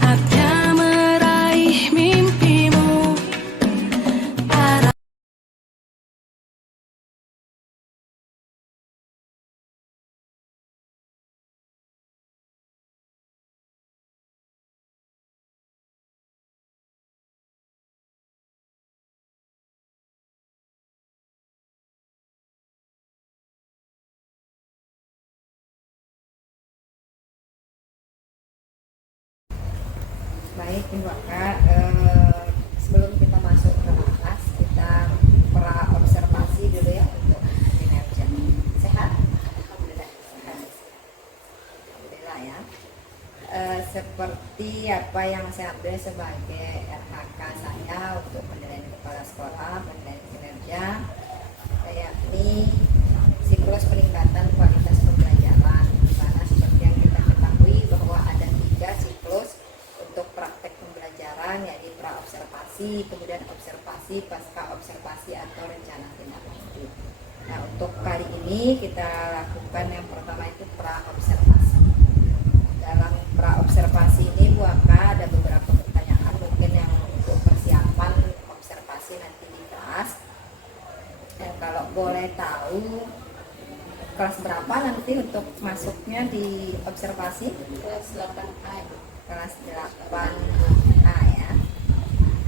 saatnya meraih mimpimu. Baik, Ibu Kak, sebelum kita masuk ke kelas, kita pra observasi dulu ya untuk kinerja. Sehat? Alhamdulillah, sehat. Alhamdulillah ya. Seperti apa yang saya ambil sebagai RHK saya untuk penilaian kepala sekolah, penilaian kinerja, yakni siklus peningkatan kualitas pembelajaran, di mana seperti yang kita ketahui bahwa ada 3 siklus untuk praktek pembelajaran, yaitu pra-observasi, kemudian observasi, pasca observasi atau rencana tindak lanjut. Nah, untuk kali ini kita lakukan yang pertama itu pra-observasi. Dalam pra-observasi ini Bu Aka ada beberapa pertanyaan mungkin yang untuk persiapan observasi nanti di kelas. Dan kalau boleh tahu kelas berapa nanti untuk masuknya di observasi? Kelas 8A. Kelas 8A ya.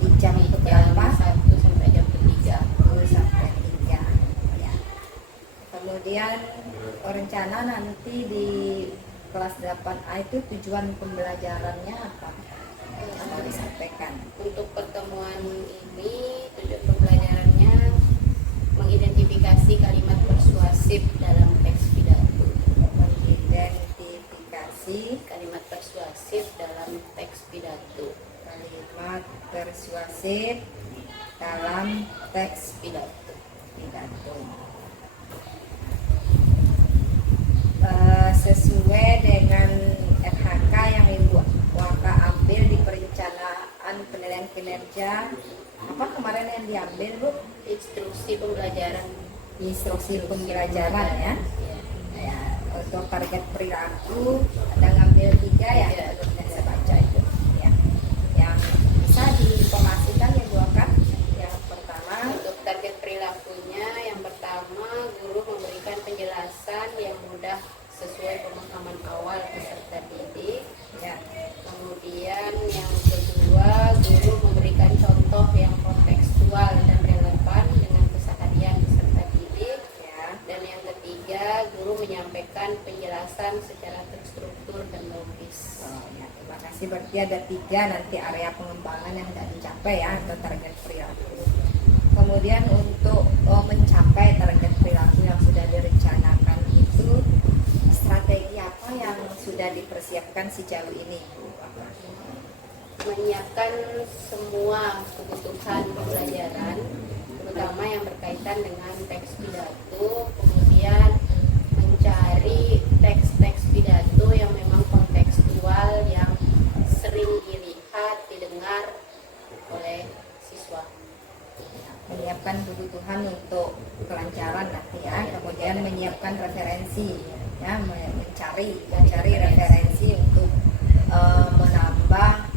Di jam berapa? 1 sampai jam 3. 1 sampai 3 ya. Kemudian rencana nanti di kelas 8A itu tujuan pembelajarannya apa? Yang mau disampaikan. Untuk pertemuan ini tujuan pembelajarannya mengidentifikasi kalimat persuasif dalam teks pidato. Mengidentifikasi Kalimat persuasif dalam teks pidato. kalimat persuasif dalam teks Pidato. pidato. Sesuai dengan RHK yang Ibu Waka ambil di perencanaan penilaian kinerja, apa kemarin yang diambil Bu? Instruksi pembelajaran. Instruksi pembelajaran ya. Ya. Ya, untuk target perilaku ada ngambil 3 ya, Iya. yang saya baca itu ya. Yang bisa diinformasikan ya Bu Waka. Yang pertama, Untuk target perilakunya, yang pertama guru memberikan penjelasan yang mudah sesuai pemahaman awal peserta didik. ya, Kemudian yang kedua, guru memberikan contoh yang kontekstual dan relevan dengan keseharian peserta didik. ya. Dan yang ketiga, guru menyampaikan penjelasan secara terstruktur dan logis. Oh, ya, terima kasih. Berarti ada 3 nanti area pengembangan yang tidak dicapai ya, atau target perilaku. Kemudian untuk mencapai target perilaku yang sudah direncanakan itu, strategi apa yang sudah dipersiapkan sejauh ini Bu? Menyiapkan semua kebutuhan pembelajaran, terutama yang berkaitan dengan teks pidato, kemudian mencari teks-teks pidato yang memang kontekstual, yang sering dilihat, didengar oleh siswa. Menyiapkan kebutuhan untuk kelancaran nanti ya, kemudian menyiapkan referensi ya, mencari referensi untuk menambah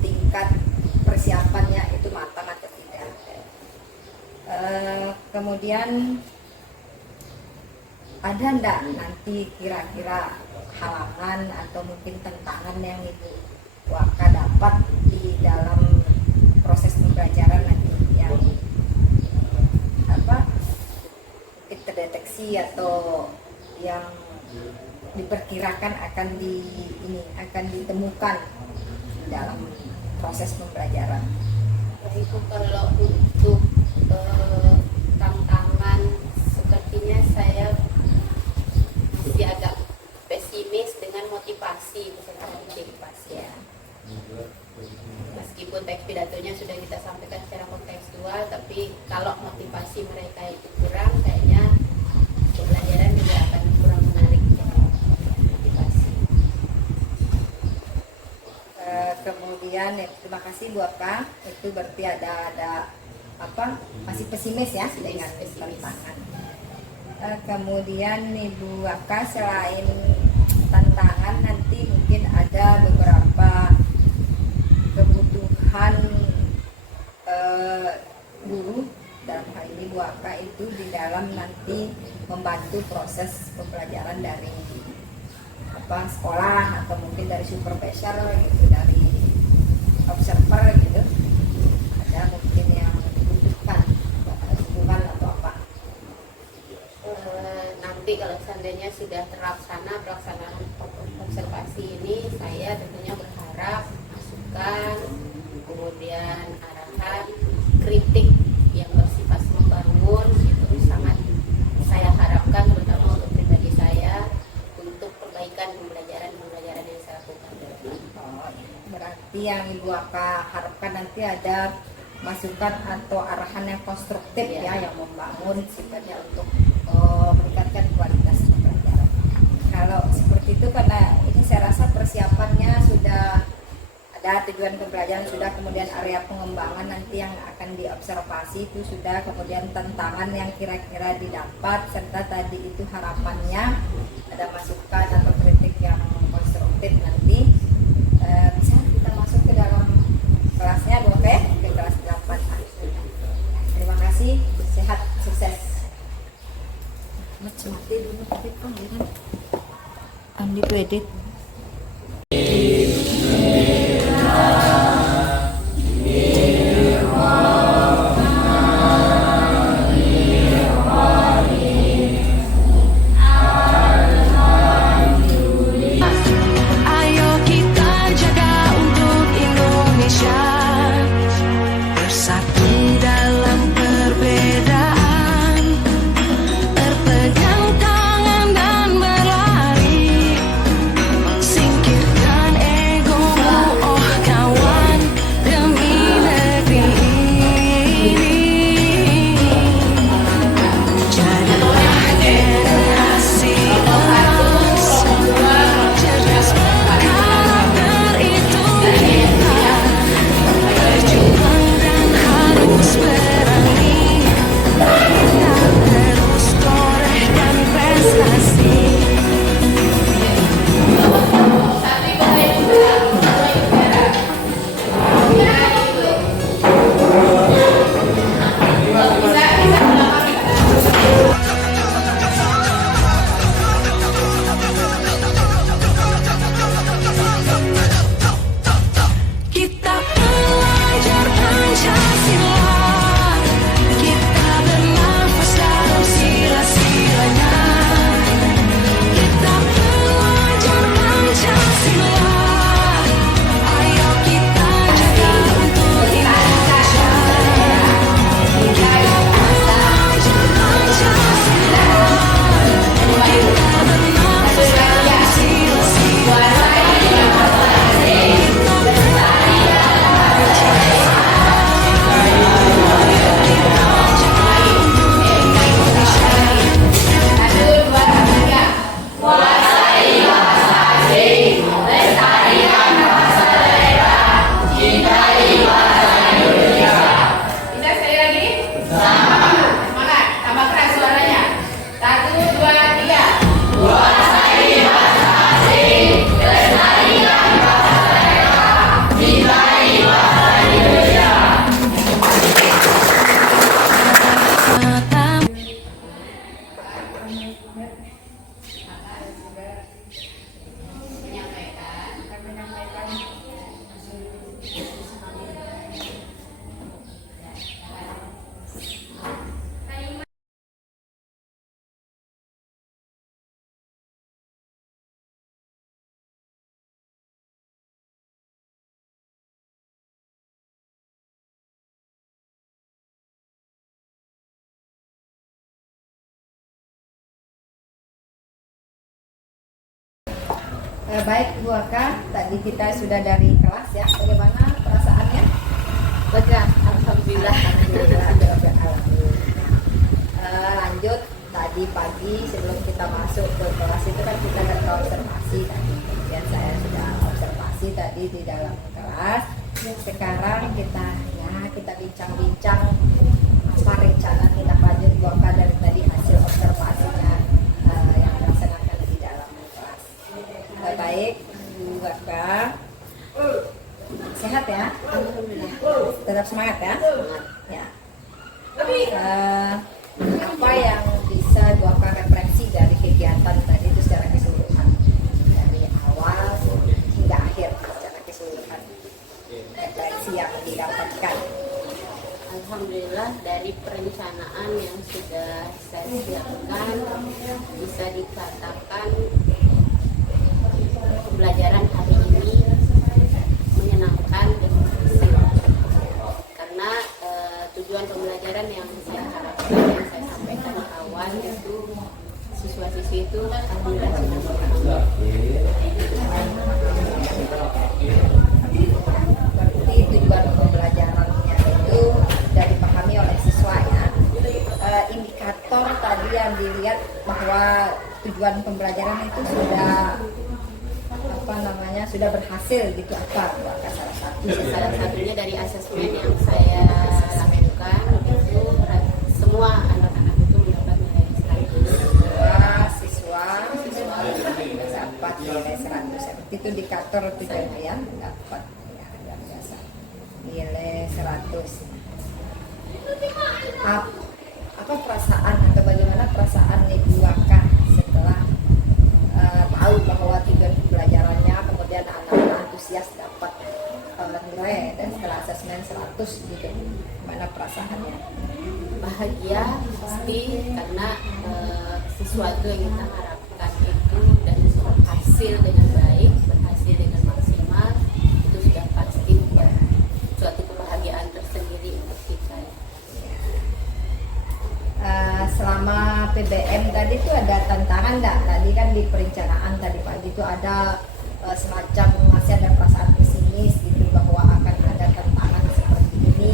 tingkat persiapannya itu matang atau tidak. Kemudian ada enggak nanti kira-kira halangan atau mungkin tantangan yang Ibu Waka dapat di dalam proses pembelajaran nanti yang apa mungkin terdeteksi atau yang diperkirakan akan ditemukan dalam proses pembelajaran. Itu kalau untuk tantangan, sepertinya saya masih agak pesimis dengan motivasi peserta didik. Ya. Meskipun teks pidatonya sudah kita sampaikan secara kontekstual, tapi kalau motivasi mereka itu kurang, kayaknya pembelajaran juga akan kurang menarik ya. Motivasi. Kemudian ya, terima kasih Bu Aka. Itu berarti ada apa masih pesimis ya dengan tantangan. Kemudian Ibu Aka, selain tantangan nanti mungkin ada beberapa sekolah atau mungkin dari supervisor gitu, dari observer gitu, ada mungkin yang dibutuhkan dukungan atau apa. Nanti kalau seandainya sudah terlaksana pelaksanaan observasi ini, saya tentunya berharap masukan, kemudian arahan, kritik yang bersifat membangun itu sangat saya harapkan, terutama untuk pribadi saya, untuk perbaikan pembelajaran yang saya lakukan. Oh, berarti yang Ibu Aka harapkan nanti ada masukan atau arahan yang konstruktif ya, yang membangun sifatnya untuk meningkatkan kualitas pembelajaran. Kalau seperti itu, karena ini saya rasa persiapannya sudah ada, tujuan pembelajaran sudah, kemudian area pengembangan nanti yang akan diobservasi itu sudah, kemudian tantangan yang kira-kira didapat, serta tadi itu harapannya ada masukan atau kritik yang konstruktif nanti. Bisa kita masuk ke dalam kelasnya, Bu, oke? Ke kelas 8. Terima kasih, sehat, sukses. Mati dulu, tapi kok ini Andi edit. Ayo kita jaga untuk Indonesia, bersatu dalam perbedaan, berpegang tangan dan berlari, singkirkan egomu oh kawan, demi negeri ini. Jadilah generasi emas, cerdas berkarakter itu kita, berjuang dan harus berani, dan terus torehkan prestasi. Kita belajar Pancasila, kita bernafas dalam sila-silanya. Kita belajar Pancasila, ayo kita jaga untuk Indonesia. Kita belajar Pancasila, kita bernafas dalam sila-silanya. Bisa sekali lagi? Semangat, tambah keras suaranya. 1, 2, 3. Baik Bu Aka, tadi kita sudah dari kelas ya. Bagaimana perasaannya? Lega, alhamdulillah. Alhamdulillah. Lanjut, tadi pagi sebelum kita masuk ke kelas itu kan kita ada observasi tadi. Kemudian saya sudah observasi tadi di dalam kelas. Sekarang kita bincang-bincang apa rencana tindak lanjut Bu Aka dari tadi hasil observasinya yang dilaksanakan di dalam kelas. Baik, Bu Aka. Sehat ya? Alhamdulillah. Tetap semangat ya? Ya. Apa yang bisa Bu Aka refleksi dari kegiatan tadi itu secara keseluruhan? Dari refleksi yang didapatkan? Alhamdulillah dari perencanaan yang sudah saya siapkan bisa dikatakan pembelajaran hari ini menyenangkan dan berhasil. Karena tujuan pembelajaran yang saya harapkan, yang saya sampaikan di awal itu siswa-siswi itu alhamdulillah sudah memahami. Berarti tujuan pembelajarannya itu sudah dipahami oleh siswa ya. Indikator tadi yang dilihat bahwa tujuan pembelajaran itu sudah sudah berhasil gitu, apa salah satu? Salah satunya dari asesmen yang saya lakukan itu semua anak-anak itu mendapat nilai 100. Siswa dapat nilai 100. Itu indikator tujuan ya, dapat ya, luar biasa nilai 100. Apa perasaan atau bagaimana perasaan Ibu Waka setelah tahu bahwa tujuan pembelajarannya, kemudian anak-anak antusias dapat nilai dan setelah asesmen 100 gitu, gimana perasaannya? Bahagia pasti, karena sesuatu yang kita harapkan itu dan berhasil dengan baik, berhasil dengan maksimal, itu sudah pasti suatu kebahagiaan tersendiri untuk kita. Selama PBM tadi itu ada tantangan nggak? Tadi kan di perencanaan tadi pagi itu ada semacam masih ada perasaan pesimis gitu bahwa akan ada tantangan seperti ini.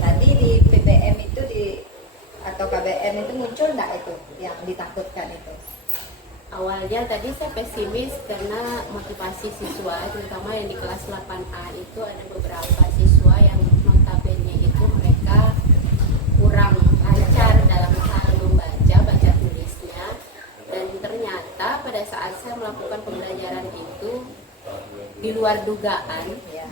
Tadi di PBM itu atau KBM itu muncul nggak itu yang ditakutkan itu? Awalnya tadi saya pesimis karena motivasi siswa, terutama yang di kelas 8A itu ada beberapa siswa yang notabene itu mereka kurang lancar dalam hal baca tulisnya, dan ternyata pada saat saya melakukan pembelajaran itu di luar dugaan ya.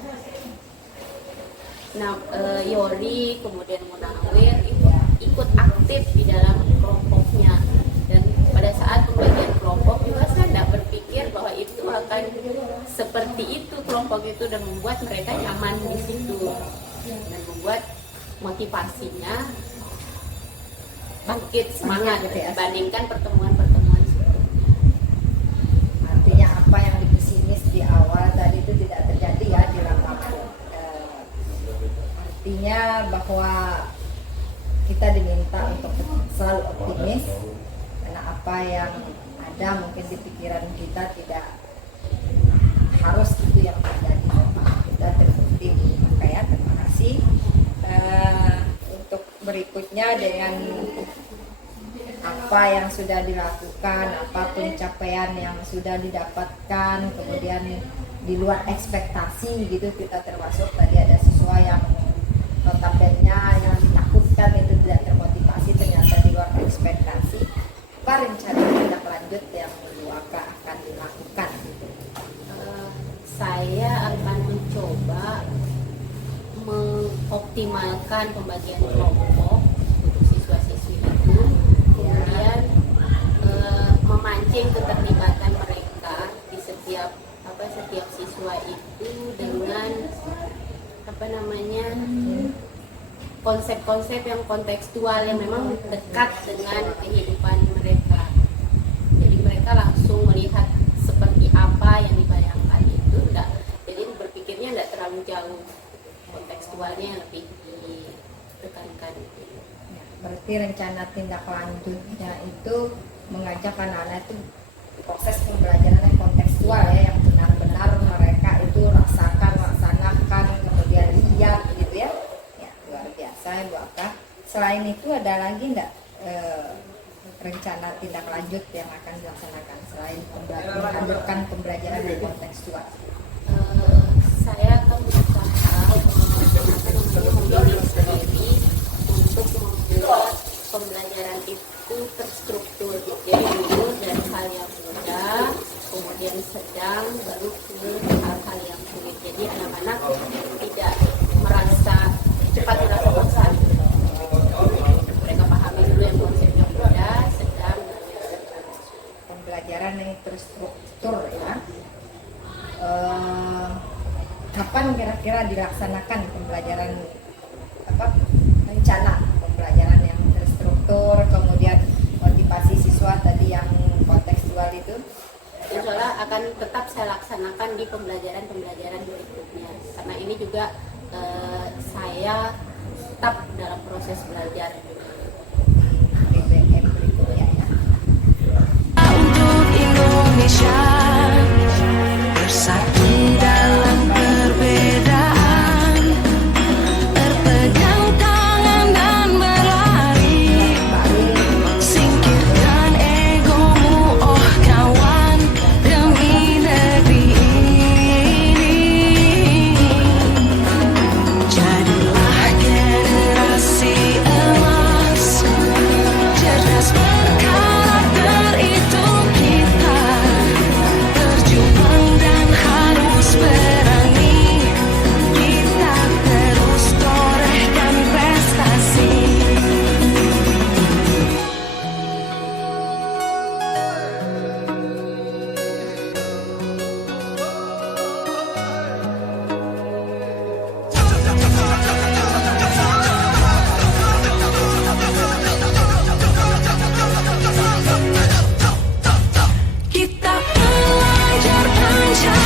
Nah, Yori kemudian Munawir itu ikut aktif di dalam kelompoknya, dan pada saat pembagian kelompok juga saya tidak berpikir bahwa itu akan seperti itu kelompok itu, dan membuat mereka nyaman di situ dan membuat motivasinya bangkit semangat dibandingkan pertemuan-pertemuan sebelumnya. Artinya apa yang dipesimis di awal tadi itu tidak terjadi ya di lapangan. Artinya bahwa kita diminta untuk selalu optimis, karena apa yang ada mungkin di pikiran kita tidak harus itu yang terjadi. Kita terbukti maka ya, terima kasih. Untuk berikutnya dengan apa yang sudah dilakukan, apa pencapaian yang sudah didapatkan, kemudian di luar ekspektasi gitu, kita termasuk tadi ada siswa yang notabene yang ditakutkan itu tidak termotivasi, ternyata di luar ekspektasi. Apa rencana tindak lanjut yang Ibu Waka akan dilakukan? Saya akan mencoba mengoptimalkan pembagian kelompok untuk siswa-siswi itu, kemudian memancing keterlibatan mereka di setiap siswa itu dengan konsep-konsep yang kontekstual yang memang dekat dengan kehidupan mereka. Jadi mereka langsung melihat seperti apa yang dibayangkan itu, jadi berpikirnya tidak terlalu jauh, kontekstualnya yang lebih ditekankan. Berarti rencana tindak lanjutnya itu mengajak anak-anak itu proses pembelajaran yang kontekstual ya, yang benar-benar mereka itu rasakan, laksanakan, kemudian lihat gitu ya. Ya, luar biasa ya Bu Waka. Selain itu ada lagi enggak rencana tindak lanjut yang akan dilaksanakan selain melanjutkan pembelajaran yang kontekstual? Saya akan berusaha memilih sendiri untuk membuat pembelajaran itu terstruktur. Jadi dulu dari hal yang mudah, kemudian sedang, baru ke hal-hal yang sulit. Jadi anak-anak tidak cepat merasa bosan. Mereka pahami dulu yang konsepnya mudah, sedang, pembelajaran yang terstruktur ya. kapan kira-kira dilaksanakan pembelajaran rencana pembelajaran yang terstruktur, kemudian motivasi siswa tadi yang kontekstual itu? Insya Allah akan tetap saya laksanakan di pembelajaran berikutnya, karena ini juga saya tetap dalam proses belajar. BBM berikutnya ya. Untuk Indonesia bersatu.